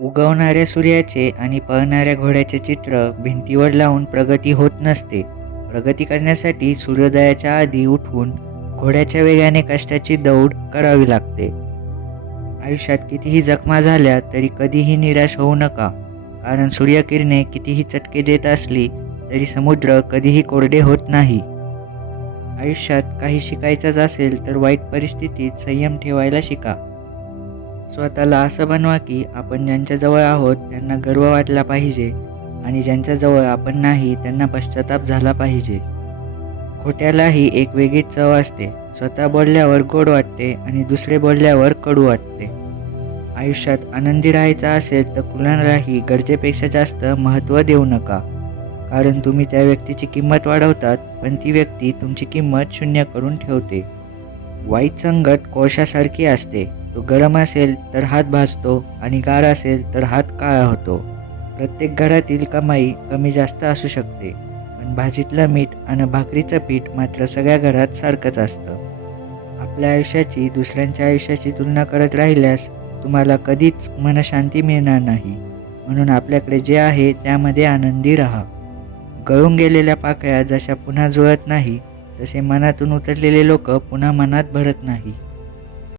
उगवणाऱ्या सूर्याचे आणि पळणाऱ्या घोड्याचे चित्र भिंतीवर लावून प्रगती होत नसते. प्रगती करण्यासाठी सूर्योदयाच्या आधी उठून घोड्याच्या वेगाने कष्टाची दौड करावी लागते. आयुष्यात कितीही जखमा झाल्या तरी कधीही निराश होऊ नका. कारण सूर्यकिरणे कितीही चटके देत असली तरी समुद्र कधीही कोरडे होत नाही. आयुष्यात काही शिकायचंच असेल तर वाईट परिस्थितीत संयम ठेवायला शिका. स्वतःला असं बनवा की आपण ज्यांच्याजवळ आहोत त्यांना गर्व वाटला पाहिजे आणि ज्यांच्याजवळ आपण नाही त्यांना पश्चाताप झाला पाहिजे. खोट्यालाही एक वेगळीच चव असते. स्वतः बोलल्यावर गोड वाटते आणि दुसरे बोलल्यावर कडू वाटते. आयुष्यात आनंदी राहायचं असेल तर कुणालाही गरजेपेक्षा जास्त महत्त्व देऊ नका. कारण तुम्ही त्या व्यक्तीची किंमत वाढवतात पण ती व्यक्ती तुमची किंमत शून्य करून ठेवते. वाईट संगत कोळशासारखी असते. तो गरम असेल तर हात भाजतो आणि गार असेल तर हात काळा होतो. प्रत्येक घरातील कमाई कमी जास्त असू शकते. पण भाजीतलं मीठ आणि भाकरीचं पीठ मात्र सगळ्या घरात सारखंच असतं. आपल्या आयुष्याची दुसऱ्यांच्या आयुष्याची तुलना करत राहिल्यास तुम्हाला कधीच मनशांती मिळणार नाही. म्हणून आपल्याकडे जे आहे त्यामध्ये आनंदी राहा. गळून गेलेल्या पाकळ्या जशा पुन्हा जुळत नाही तसे मनातून उतरलेले लोक पुन्हा मनात भरत नाही.